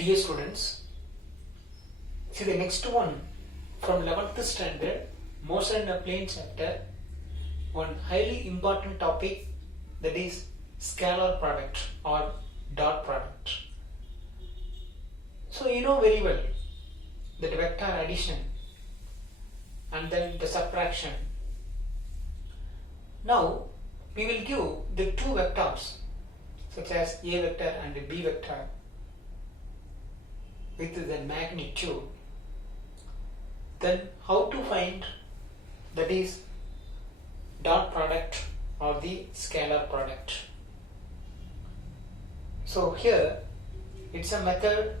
Dear students, see the next one from 11th standard, motion in a plane chapter, one highly important topic, that is scalar product or dot product. So you know very well that vector addition and then the subtraction. Now we will give the two vectors such as A vector and B vector with the magnitude. Then how to find, that is dot product or the scalar product. So here it's a method.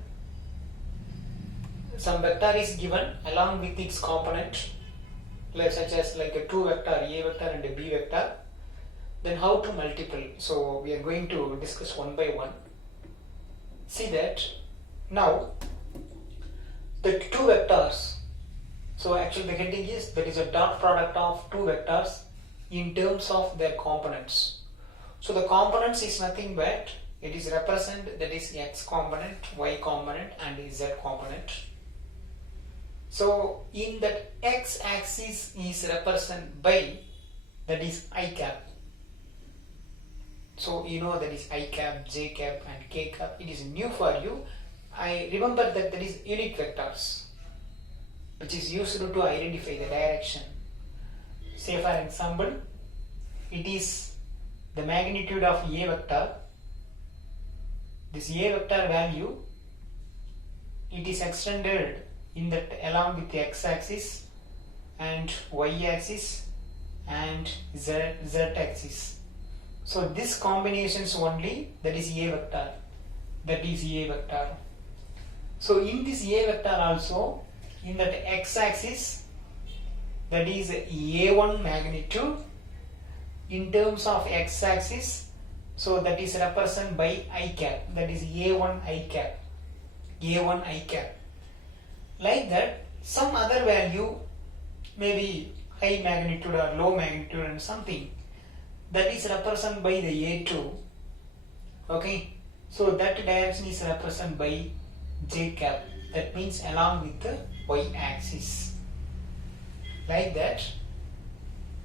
Some vector is given along with its component, such as like a two vector, A vector and a B vector. Then how to multiply. So we are going to discuss one by one. See that now the two vectors. So actually the heading is, that is a dot product of two vectors in terms of their components. So the components is nothing but it is represent, that is x component, y component and z component. So in that x axis is represented by, that is I cap. So you know that is I cap, j cap and k cap. It is new for you. I remember that there is unit vectors which is used to identify the direction. Say for example, it is the magnitude of A vector. This A vector value, it is extended in that along with the x axis and y axis and z axis. So this combinations only, that is A vector. That is A vector. So in this A vector also, in that x axis, that is A1 magnitude in terms of x axis. So that is represented by I cap, that is A1 I cap. A1 I cap. Like that, some other value, maybe high magnitude or low magnitude and something, that is represented by the A2. Okay, so that direction is represented by j cap, that means along with the y axis. Like that,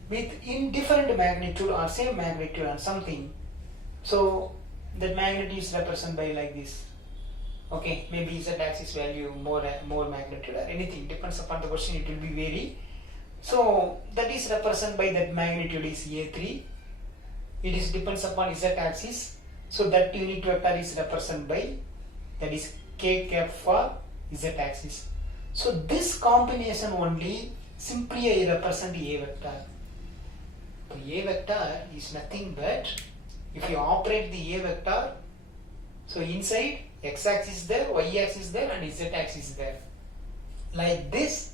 with in different magnitude or same magnitude and something, so that magnitude is represented by like this. Okay, maybe z axis value more magnitude or anything, depends upon the question, it will be vary. So that is represented by that magnitude is A3. It is depends upon z axis. So that unit vector is represented by, that is k cap for z axis. So this combination only simply I represent A vector. So A vector is nothing but, if you operate the A vector, so inside x axis there, y axis there and z axis there. Like this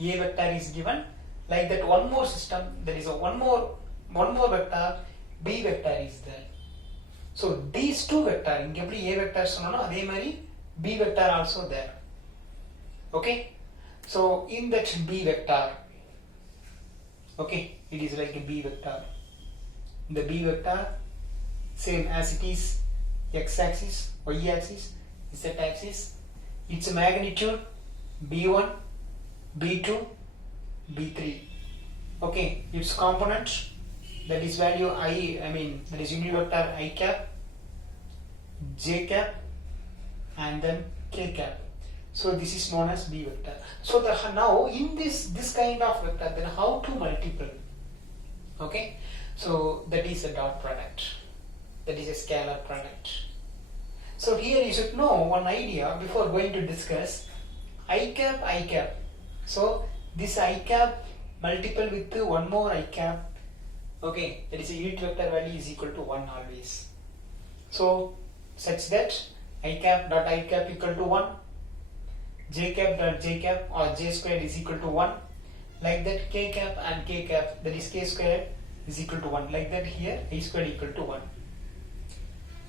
A vector is given. Like that one more system, there is a one more vector, B vector is there. So these two vector, inge eppadi A vector sonnano adhe mari B vector also there. Okay, so in that B vector, okay, it is like a B vector. The B vector same as it is x axis, y axis, z axis. Its magnitude B1, B2, B3. Okay, its component, that is value that is unit vector I cap, j cap and then k cap. So this is known as B vector. So now in this kind of vector, then how to multiply? Okay, so that is a dot product, that is a scalar product. So here you should know one idea before going to discuss I cap. So this I cap multiple with one more I cap. Okay, that is a unit vector value is equal to 1 always. So such that I cap equal to 1, j cap or j squared is equal to 1. Like that k cap and k cap, that is k squared is equal to 1. Like that here I squared equal to 1.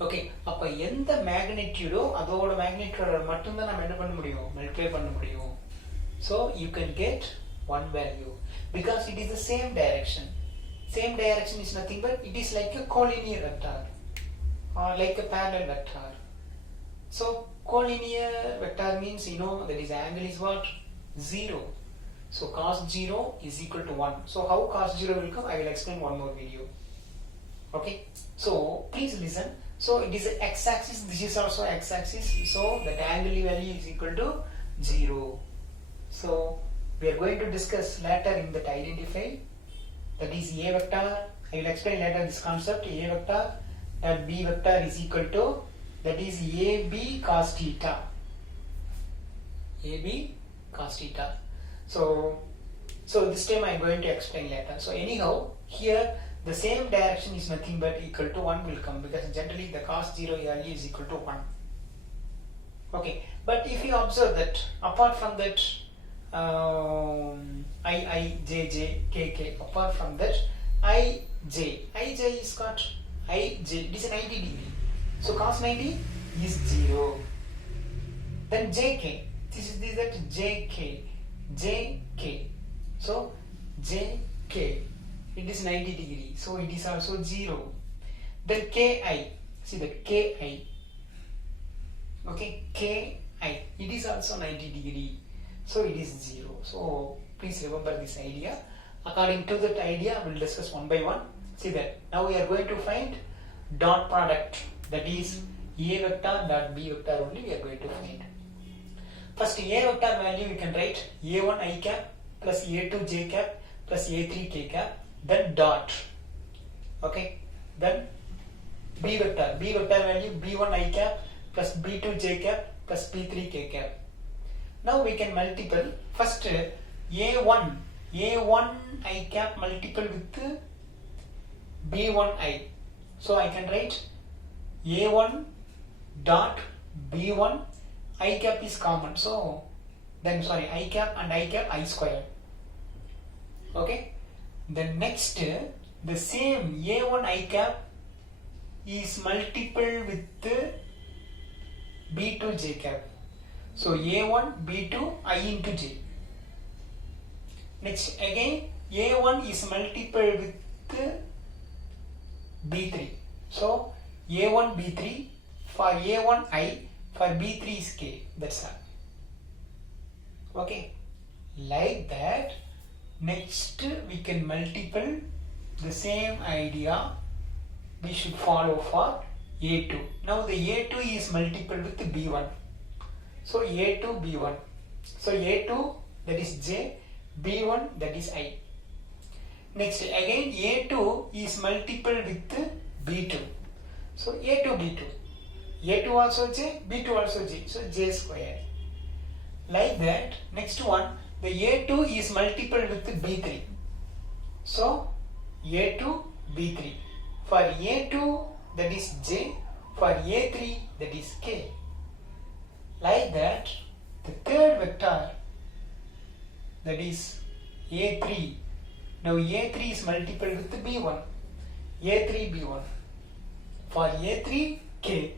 Okay, அப்ப எந்த மேக்னிட்யூடோ அதோட மேக்னிட்யூடோட மட்டும் தான் நாம என்ன பண்ண முடியும், multiply பண்ண முடியும். So you can get one value because it is the same direction. Same direction is nothing but it is like a collinear vector or like a parallel vector. So collinear vector means that is angle is what? 0. So cos 0 is equal to 1. So how cos 0 will come? I will explain one more video. Okay. So please listen. So it is x-axis. This is also x-axis. So that angle value is equal to 0. So we are going to discuss later in that identify. That is A vector. I will explain later this concept. A vector that B vector is equal to, that is AB cos theta. AB cos theta. So this time I am going to explain later. So anyhow, here the same direction is nothing but equal to 1 will come, because generally the cos 0 value is equal to 1. Okay, but if you observe that apart from that I, j, j, k, k, apart from that I, j is got I, j, it is 90 degree. So cos 90 is 0. Then j, k, this is that j, k, j, k. So j, k, it is 90 degree. So it is also 0. Then ki, see the ki. Okay, ki, it is also 90 degree. So it is 0. So please remember this idea. According to that idea, we will discuss one by one. See that. Now we are going to find dot product. That is A vector dot B vector only we are going to find. First A vector value we can write A1 I cap plus A2 j cap plus A3 k cap. Then dot. Okay. Then B vector value B1 I cap plus B2 j cap plus B3 k cap. Now we can multiple. First A1 I cap multiple with B1 I. So I can write A1 dot B1 I cap is common. So then I cap and I cap I square. Okay. Then next the same A1 I cap is multiple with B2 j cap. So A1 B2 I into j. Next again A1 is multiple with B3. So A1 B3 for A1 I, for B3 is k. That's all. Okay. Like that. Next we can multiple the same idea we should follow for A2. Now the A2 is multiple with B1. So A2 B1. So A2 that is j, B1 that is I. Next again A2 is multiple with B2. So A2 B2. A2 also j, B2 also j. So j square. Like that. Next one, the A2 is multiple with B3. So A2 B3. For A2 that is j, for A3 that is k. Like that, the third vector, that is A3. Now A3 is multiple with B1. A3 B1. For A3 k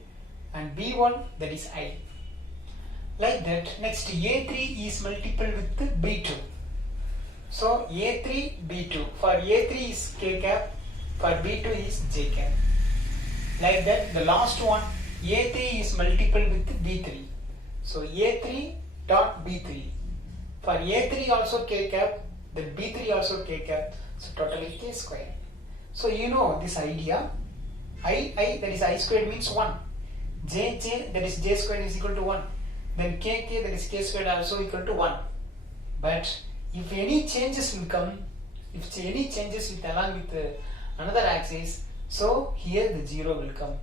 and B1 that is I. Like that, next A3 is multiple with B2. So A3 B2. For A3 is k cap, for B2 is j cap. Like that, the last one, A3 is multiple with B3. So A3 dot B3. For A3 also k cap, then B3 also k cap. So totally k square. So you know this idea. I that is I squared means 1. J that is j squared is equal to 1. Then k that is k squared also equal to 1. But if any changes will come, if any changes with along with another axis, so here the 0 will come.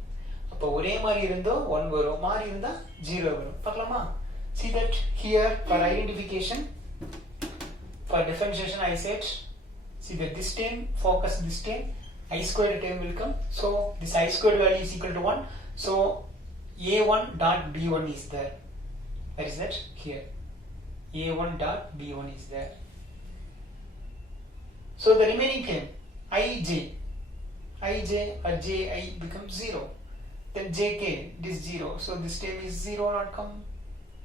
அப்போ ஒரே மாதிரி இருந்தோ 1 வரும், மாறி இருந்தா 0 வரும். பார்க்கலாமா? See that here for identification, for differentiation I said, see that this term, focus this term, I squared term will come. So this I squared value is equal to 1. So A1 dot B1 is there. Where is that? Here. A1 dot B1 is there. So the remaining term, Ij or Ji becomes 0. Then Jk, this 0. So this term is 0 not come.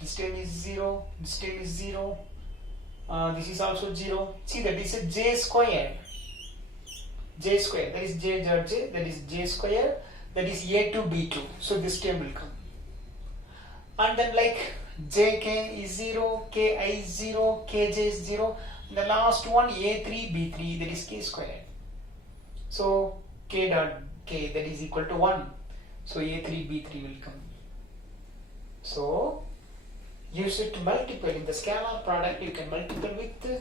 This term is 0. This term is 0. This is also 0. See that this is j square. J square. That is j dot j. That is j square. That is A2 B2. So this term will come. and then like jk is 0, ki is 0, kj is 0, and the last one a3 b3, that is k squared. So k dot k, that is equal to 1, so a3 b3 will come. So use it to multiple. In the scalar product you can multiple with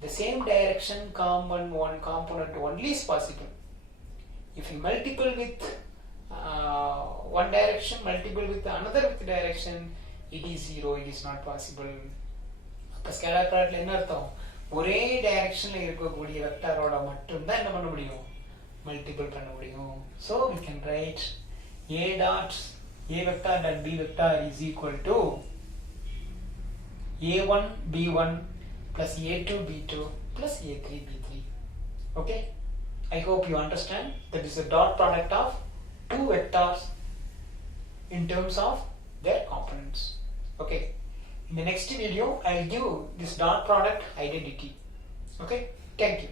the same direction, one component only is possible. If you multiple with one direction, multiple with another with direction, it is 0, it is not possible. அப்போ scalar ப்ராடக்ட்ல என்ன அர்த்தம்? ஒரே டைரக்ஷன்ல இருக்கக்கூடிய வெக்டாரோட மட்டும்தான் என்ன பண்ண முடியும்? மல்டிபிள் பண்ண முடியும். So we can write a dot a vector dot b vector is equal to a1 b1 plus a2 b2 plus a3 b3. Okay, I hope you understand. That is the dot product of two vectors in terms of their components. Okay, in the next video I will give this dot product identity. Okay, thank you.